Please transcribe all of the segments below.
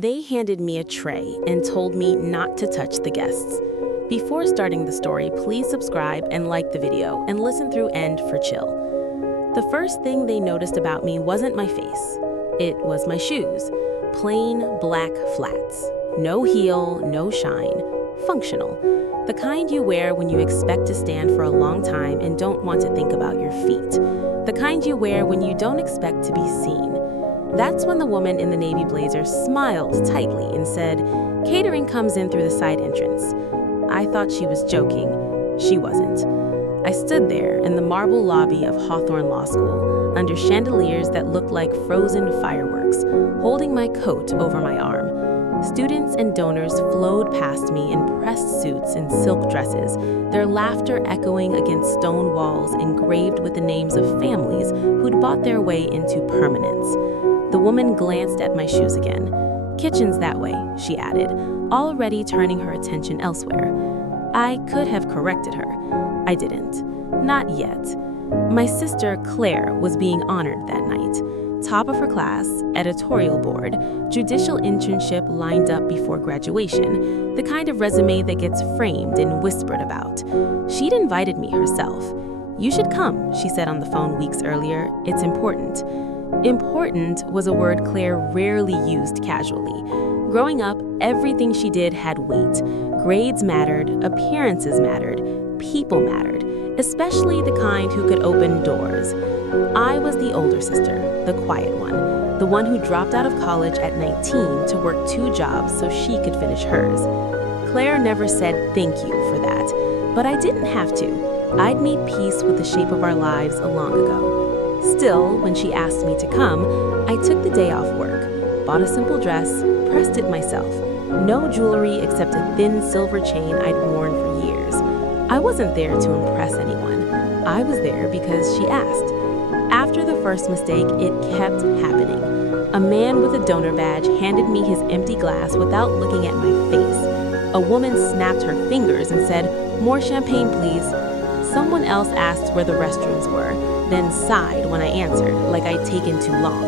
They handed me a tray and told me not to touch the guests. Before starting the story, please subscribe and like the video and listen through end for chill. The first thing they noticed about me wasn't my face. It was my shoes. Plain black flats. No heel, no shine. Functional. The kind you wear when you expect to stand for a long time and don't want to think about your feet. The kind you wear when you don't expect to be seen. That's when the woman in the navy blazer smiled tightly and said, "Catering comes in through the side entrance." I thought she was joking. She wasn't. I stood there in the marble lobby of Hawthorne Law School, under chandeliers that looked like frozen fireworks, holding my coat over my arm. Students and donors flowed past me in pressed suits and silk dresses, their laughter echoing against stone walls engraved with the names of families who'd bought their way into permanence. The woman glanced at my shoes again. "Kitchen's that way," she added, already turning her attention elsewhere. I could have corrected her. I didn't. Not yet. My sister, Claire, was being honored that night. Top of her class, editorial board, judicial internship lined up before graduation, the kind of resume that gets framed and whispered about. She'd invited me herself. "You should come," she said on the phone weeks earlier. "It's important." Important was a word Claire rarely used casually. Growing up, everything she did had weight. Grades mattered, appearances mattered, people mattered, especially the kind who could open doors. I was the older sister, the quiet one, the one who dropped out of college at 19 to work 2 jobs so she could finish hers. Claire never said thank you for that, but I didn't have to. I'd made peace with the shape of our lives long ago. Still, when she asked me to come, I took the day off work, bought a simple dress, pressed it myself. No jewelry except a thin silver chain I'd worn for years. I wasn't there to impress anyone. I was there because she asked. After the first mistake, it kept happening. A man with a donor badge handed me his empty glass without looking at my face. A woman snapped her fingers and said, "More champagne, please." Someone else asked where the restrooms were, then sighed when I answered, like I'd taken too long.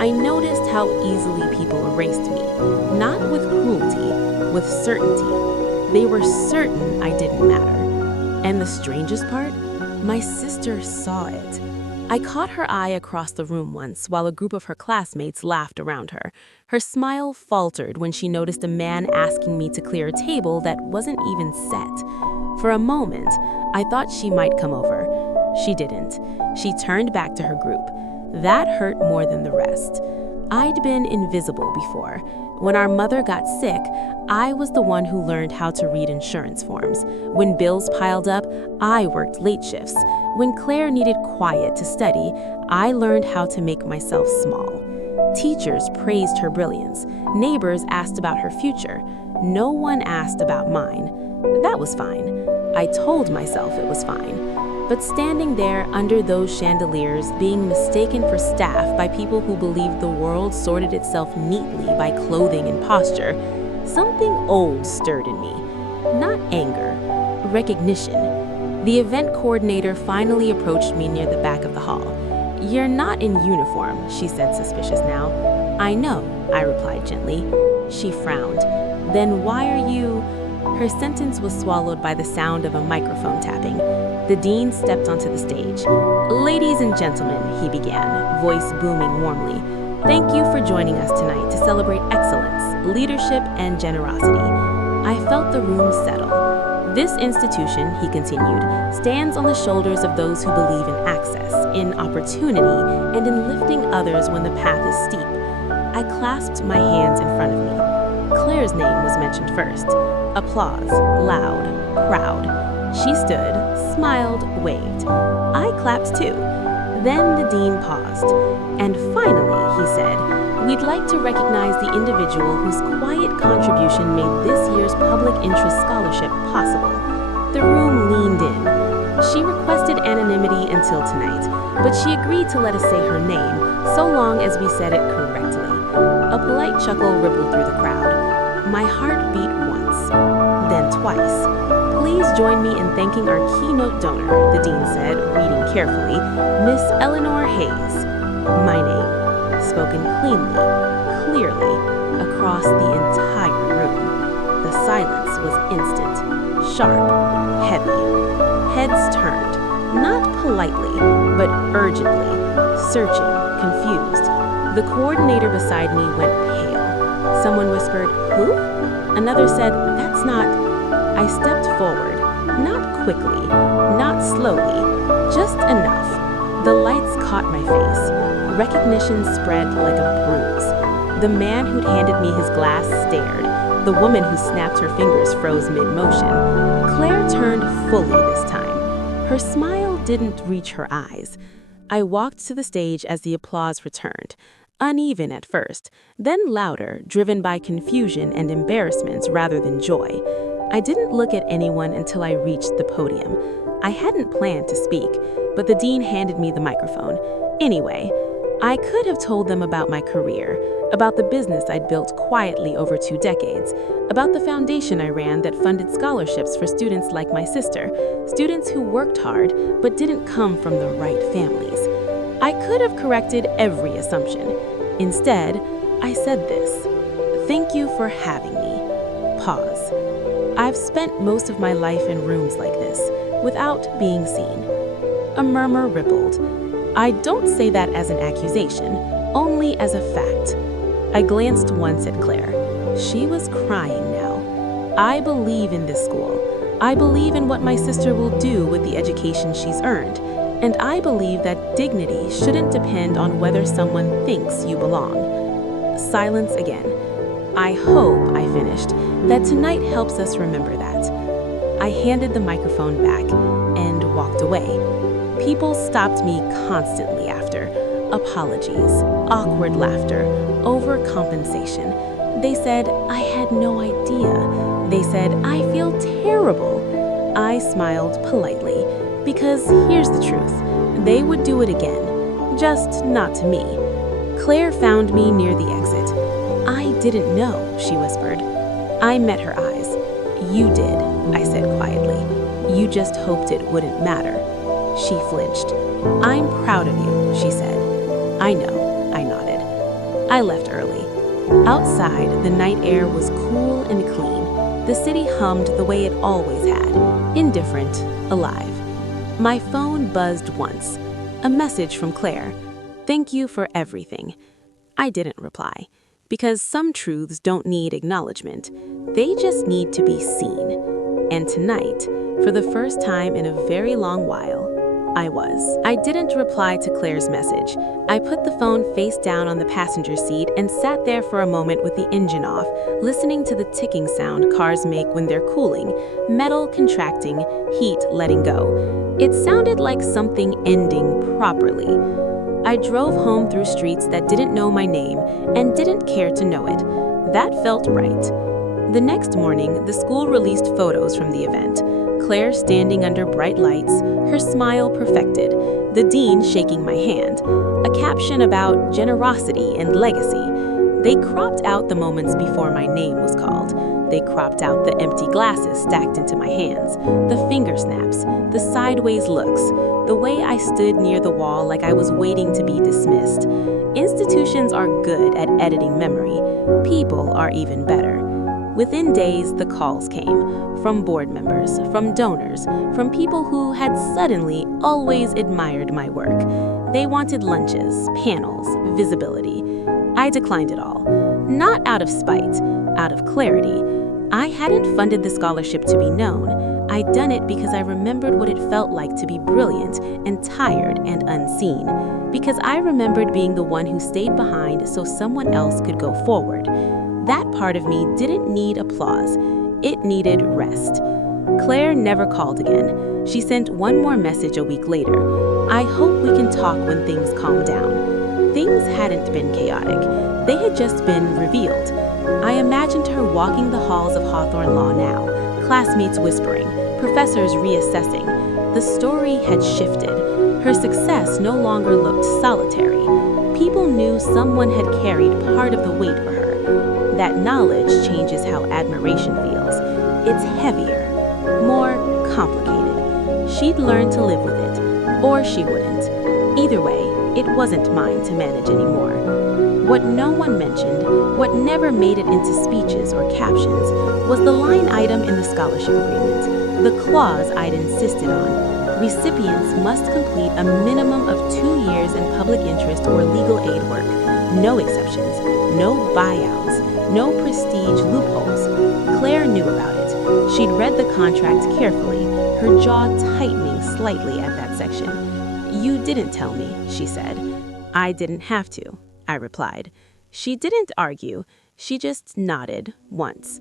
I noticed how easily people erased me, not with cruelty, with certainty. They were certain I didn't matter. And the strangest part? My sister saw it. I caught her eye across the room once while a group of her classmates laughed around her. Her smile faltered when she noticed a man asking me to clear a table that wasn't even set. For a moment, I thought she might come over. She didn't. She turned back to her group. That hurt more than the rest. I'd been invisible before. When our mother got sick, I was the one who learned how to read insurance forms. When bills piled up, I worked late shifts. When Claire needed quiet to study, I learned how to make myself small. Teachers praised her brilliance. Neighbors asked about her future. No one asked about mine. That was fine. I told myself it was fine. But standing there under those chandeliers, being mistaken for staff by people who believed the world sorted itself neatly by clothing and posture, something old stirred in me. Not anger, recognition. The event coordinator finally approached me near the back of the hall. "You're not in uniform," she said, suspicious now. "I know," I replied gently. She frowned. "Then why are you—" Her sentence was swallowed by the sound of a microphone tapping. The dean stepped onto the stage. "Ladies and gentlemen," he began, voice booming warmly, "thank you for joining us tonight to celebrate excellence, leadership, and generosity." I felt the room settle. "This institution," he continued, "stands on the shoulders of those who believe in access, in opportunity, and in lifting others when the path is steep." I clasped my hands in front of me. Claire's name was mentioned first. Applause, loud, crowd. She stood, smiled, waved. I clapped too. Then the dean paused. "And finally," he said, "we'd like to recognize the individual whose quiet contribution made this year's public interest scholarship possible." The room leaned in. She requested anonymity until tonight, but she agreed to let us say her name, so long as we said it correctly. A polite chuckle rippled through the crowd. My heart beat once, then twice. "Please join me in thanking our keynote donor," the dean said, reading carefully, "Miss Eleanor Hayes." My name, spoken cleanly, clearly, across the entire room. The silence was instant, sharp, heavy. Heads turned, not politely, but urgently, searching, confused. The coordinator beside me went pale. Someone whispered, "Who?" Another said, "That's not." I stepped forward, not quickly, not slowly, just enough. The lights caught my face. Recognition spread like a bruise. The man who'd handed me his glass stared. The woman who snapped her fingers froze mid-motion. Claire turned fully this time. Her smile didn't reach her eyes. I walked to the stage as the applause returned. Uneven at first, then louder, driven by confusion and embarrassments rather than joy. I didn't look at anyone until I reached the podium. I hadn't planned to speak, but the dean handed me the microphone. Anyway, I could have told them about my career, about the business I'd built quietly over 2 decades, about the foundation I ran that funded scholarships for students like my sister, students who worked hard but didn't come from the right families. I could have corrected every assumption. Instead, I said this: "Thank you for having me." Pause. I've spent most of my life in rooms like this, without being seen. A murmur rippled. I don't say that as an accusation, only as a fact. I glanced once at Claire. She was crying now. I believe in this school. I believe in what my sister will do with the education she's earned. And I believe that dignity shouldn't depend on whether someone thinks you belong. Silence again. I hope, I finished, that tonight helps us remember that. I handed the microphone back and walked away. People stopped me constantly after. Apologies, awkward laughter, overcompensation. They said, "I had no idea." They said, "I feel terrible." I smiled politely, because here's the truth. They would do it again, just not to me. Claire found me near the exit. "I didn't know," she whispered. I met her eyes. "You did," I said quietly. "You just hoped it wouldn't matter." She flinched. "I'm proud of you," she said. "I know," I nodded. I left early. Outside, the night air was cool and clean. The city hummed the way it always had, indifferent, alive. My phone buzzed once. A message from Claire. "Thank you for everything." I didn't reply, because some truths don't need acknowledgement. They just need to be seen. And tonight, for the first time in a very long while, I was. I didn't reply to Claire's message. I put the phone face down on the passenger seat and sat there for a moment with the engine off, listening to the ticking sound cars make when they're cooling, metal contracting, heat letting go. It sounded like something ending properly. I drove home through streets that didn't know my name and didn't care to know it. That felt right. The next morning, the school released photos from the event. Claire standing under bright lights, her smile perfected, the dean shaking my hand, a caption about generosity and legacy. They cropped out the moments before my name was called. They cropped out the empty glasses stacked into my hands, the finger snaps, the sideways looks, the way I stood near the wall like I was waiting to be dismissed. Institutions are good at editing memory. People are even better. Within days, the calls came, from board members, from donors, from people who had suddenly always admired my work. They wanted lunches, panels, visibility. I declined it all. Not out of spite, out of clarity. I hadn't funded the scholarship to be known. I'd done it because I remembered what it felt like to be brilliant and tired and unseen. Because I remembered being the one who stayed behind so someone else could go forward. That part of me didn't need applause. It needed rest. Claire never called again. She sent one more message a week later. "I hope we can talk when things calm down." Things hadn't been chaotic. They had just been revealed. I imagined her walking the halls of Hawthorne Law now, classmates whispering, professors reassessing. The story had shifted. Her success no longer looked solitary. People knew someone had carried part of the weight for her. That knowledge changes how admiration feels. It's heavier, more complicated. She'd learn to live with it, or she wouldn't. Either way, it wasn't mine to manage anymore. What no one mentioned, what never made it into speeches or captions, was the line item in the scholarship agreement, the clause I'd insisted on. Recipients must complete a minimum of 2 years in public interest or legal aid work. No exceptions, no buyouts, no prestige loopholes. Claire knew about it. She'd read the contract carefully, her jaw tightening slightly at that section. "You didn't tell me," she said. "I didn't have to," I replied. She didn't argue. She just nodded once.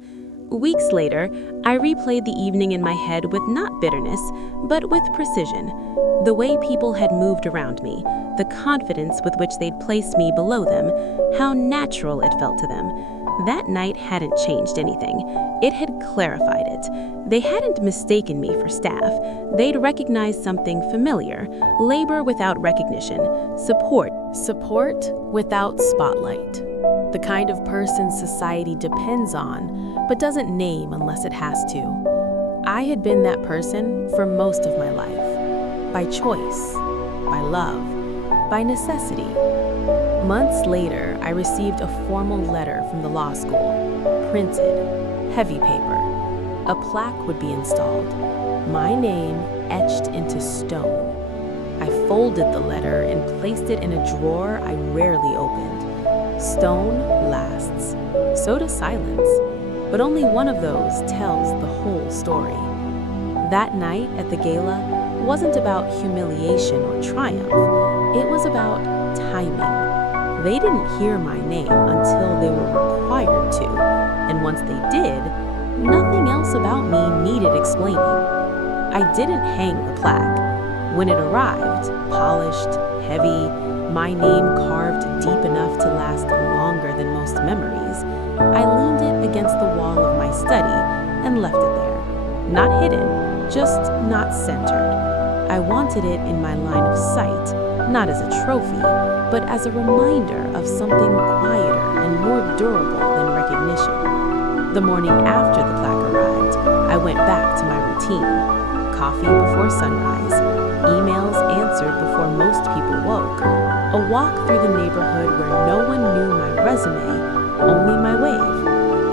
Weeks later, I replayed the evening in my head with not bitterness, but with precision. The way people had moved around me, the confidence with which they'd placed me below them, how natural it felt to them. That night hadn't changed anything. It had clarified it. They hadn't mistaken me for staff. They'd recognized something familiar, labor without recognition, support without spotlight. The kind of person society depends on, but doesn't name unless it has to. I had been that person for most of my life. By choice, by love, by necessity. Months later, I received a formal letter from the law school, printed, heavy paper. A plaque would be installed, my name etched into stone. I folded the letter and placed it in a drawer I rarely opened. Stone lasts, so does silence, but only one of those tells the whole story. That night at the gala wasn't about humiliation or triumph, it was about timing. They didn't hear my name until they were required to, and once they did, nothing else about me needed explaining. I didn't hang the plaque. When it arrived, polished, heavy, my name carved deep enough to last longer than most memories, I leaned it against the wall of my study and left it there. Not hidden, just not centered. I wanted it in my line of sight, not as a trophy, but as a reminder of something quieter and more durable than recognition. The morning after the plaque arrived, I went back to my routine. Coffee before sunrise, emails answered before most people woke, a walk through the neighborhood where no one knew my resume, only my wave.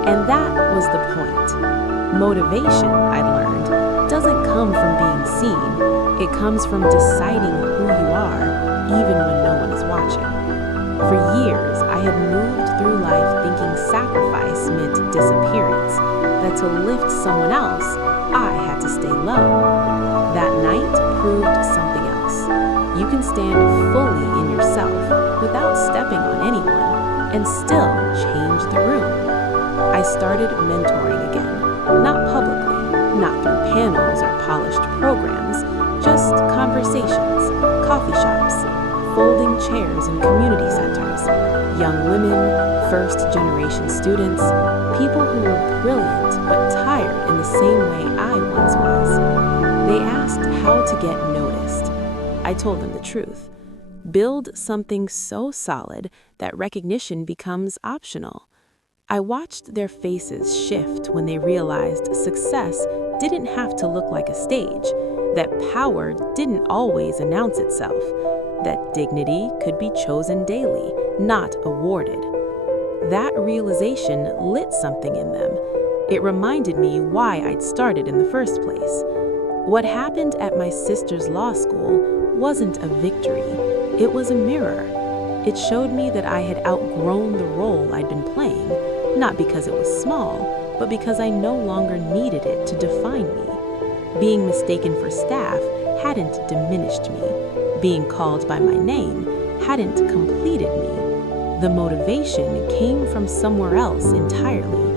And that was the point. Motivation, I learned, doesn't come from being seen. It comes from deciding who you are, even when no one is watching. For years, I had moved through life thinking sacrifice meant disappearance, that to lift someone else, I had to stay low. That night proved something else. You can stand fully in yourself without stepping on anyone and still change the room. I started mentoring again, not publicly, not through panels or polished programs, just conversations, coffee shops, folding chairs in community centers, young women, first-generation students, people who were brilliant but tired in the same way I once was. They asked how to get noticed. I told them the truth. Build something so solid that recognition becomes optional. I watched their faces shift when they realized success didn't have to look like a stage, that power didn't always announce itself, that dignity could be chosen daily, not awarded. That realization lit something in them. It reminded me why I'd started in the first place. What happened at my sister's law school wasn't a victory, it was a mirror. It showed me that I had outgrown the role I'd been playing, not because it was small, but because I no longer needed it to define me. Being mistaken for staff hadn't diminished me. Being called by my name hadn't completed me. The motivation came from somewhere else entirely,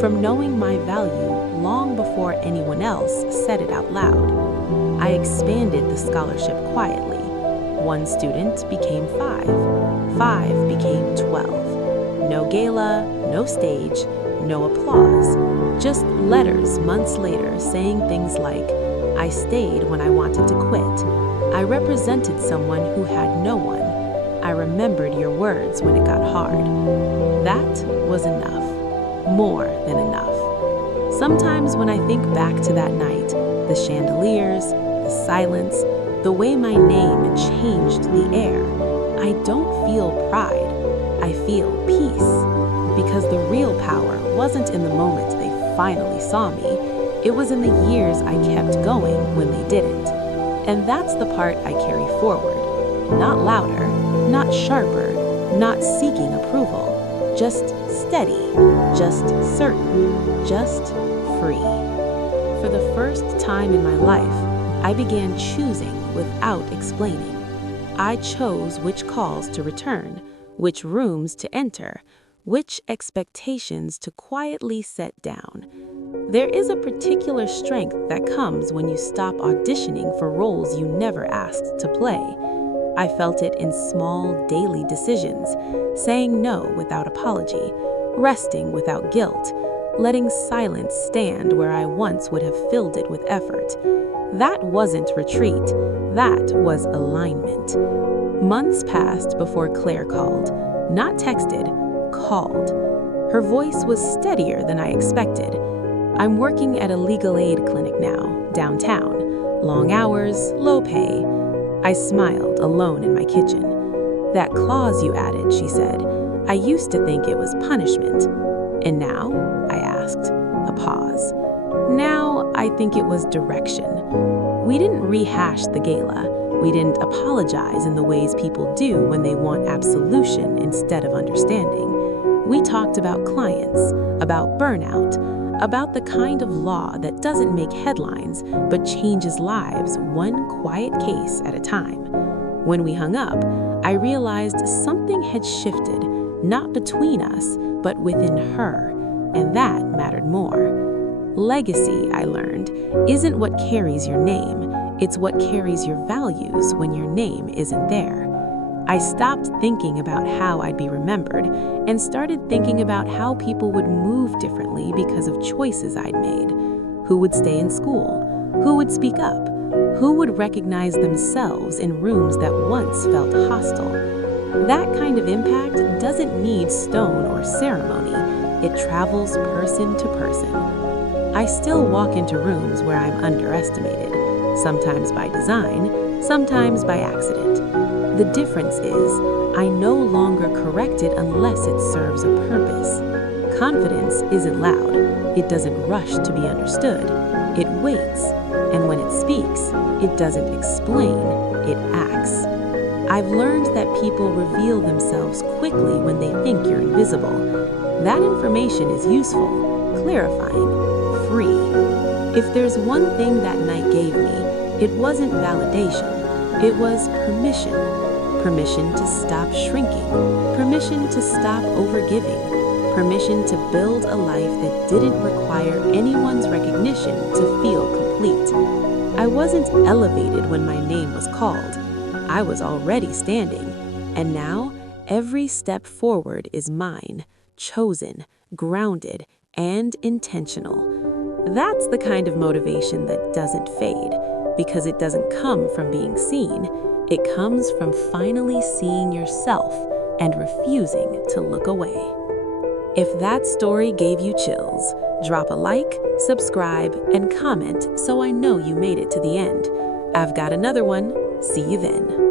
from knowing my value long before anyone else said it out loud. I expanded the scholarship quietly. 1 student became 5. 5 became 12. No gala, no stage, no applause. Just letters months later saying things like, I stayed when I wanted to quit. I represented someone who had no one. I remembered your words when it got hard. That was enough. More than enough. Sometimes when I think back to that night, the chandeliers, the silence, the way my name changed the air, I don't feel pride. I I feel peace. Because the real power wasn't in the moment they finally saw me, it was in the years I kept going when they didn't. And that's the part I carry forward. Not louder, not sharper, not seeking approval. Just steady, just certain, just free. For the first time in my life, I began choosing without explaining. I chose which calls to return, which rooms to enter, which expectations to quietly set down. There is a particular strength that comes when you stop auditioning for roles you never asked to play. I felt it in small, daily decisions, saying no without apology, resting without guilt, letting silence stand where I once would have filled it with effort. That wasn't retreat, that was alignment. Months passed before Claire called, not texted, called. Her voice was steadier than I expected. I'm working at a legal aid clinic now, downtown. Long hours, low pay. I smiled, alone in my kitchen. That clause you added, she said. I used to think it was punishment. And now? I asked. A pause. Now I think it was direction. We didn't rehash the gala. We didn't apologize in the ways people do when they want absolution instead of understanding. We talked about clients, about burnout, about the kind of law that doesn't make headlines but changes lives one quiet case at a time. When we hung up, I realized something had shifted, not between us, but within her, and that mattered more. Legacy, I learned, isn't what carries your name, it's what carries your values when your name isn't there. I stopped thinking about how I'd be remembered and started thinking about how people would move differently because of choices I'd made. Who would stay in school? Who would speak up? Who would recognize themselves in rooms that once felt hostile? That kind of impact doesn't need stone or ceremony. It travels person to person. I still walk into rooms where I'm underestimated, sometimes by design, sometimes by accident. The difference is, I no longer correct it unless it serves a purpose. Confidence isn't loud. It doesn't rush to be understood. It waits, and when it speaks, it doesn't explain, it acts. I've learned that people reveal themselves quickly when they think you're invisible. That information is useful, clarifying, free. If there's one thing that night gave me, it wasn't validation, it was permission. Permission to stop shrinking, permission to stop overgiving, permission to build a life that didn't require anyone's recognition to feel complete. I wasn't elevated when my name was called. I was already standing, and now every step forward is mine, chosen, grounded, and intentional. That's the kind of motivation that doesn't fade, because it doesn't come from being seen. It comes from finally seeing yourself and refusing to look away. If that story gave you chills, drop a like, subscribe, and comment so I know you made it to the end. I've got another one. See you then.